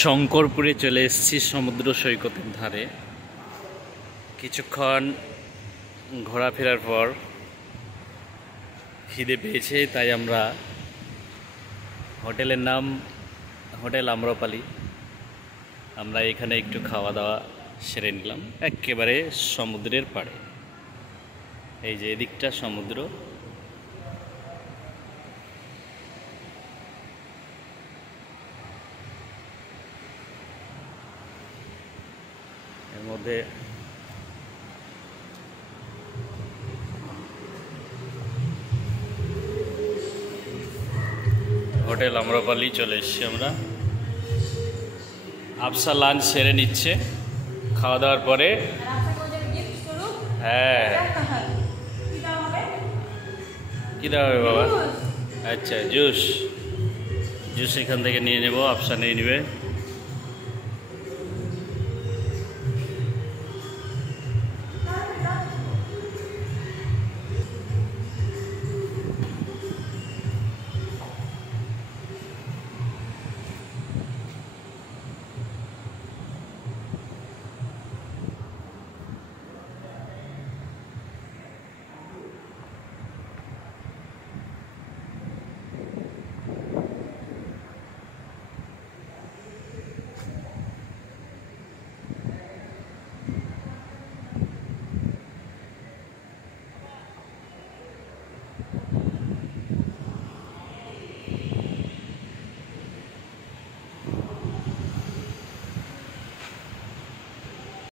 শঙ্করপুরে চলে এসেছি সমুদ্র সৈকতের ধারে। কিছুক্ষণ ঘোরাফেরার পর খিদে পেয়েছে, তাই আমরা হোটেলের নাম হোটেল আম্রপালি। আমরা এখানে একটু খাওয়া দাওয়া সেরে নিলাম একেবারে সমুদ্রের পাড়ে। এই যে এদিকটা সমুদ্র, এর মধ্যে হোটেল আম্রপালি চলে এসেছি আমরা। আফসা লাঞ্চ সেরে নিচ্ছে খাওয়া দাওয়ার পরে। হ্যাঁ, কী দেওয়া হবে বাবা? আচ্ছা, জুস এখান থেকে নিয়ে নেব, আফসা নিয়ে নেবে।